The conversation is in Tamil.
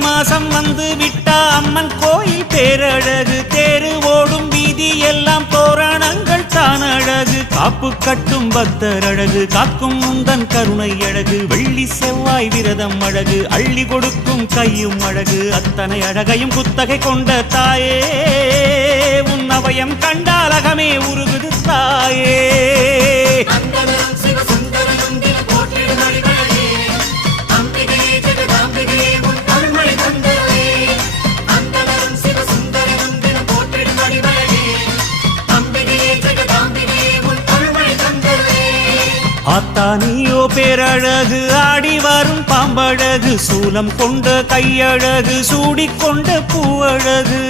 மாசம் வந்து விட்டா அம்மன் கோயில் பேரழகு தேரு ஓடும் வீதி எல்லாம் தோரணங்கள் தான் அழகு காப்பு கட்டும் பக்தர் அழகு காக்கும் உந்தன் கருணை அழகு வெள்ளி செவ்வாய் விரதம் அழகு அள்ளி கொடுக்கும் கையும் அழகு அத்தனை அழகையும் குத்தகை கொண்ட தாயே உன் அவயம் கண்டாலகமே உருகுது தாயே ஆத்தானியோ பேரழகு ஆடி வரும் பாம்பழகு சூலம் கொண்ட கையழகு சூடிக்கொண்ட பூவழகு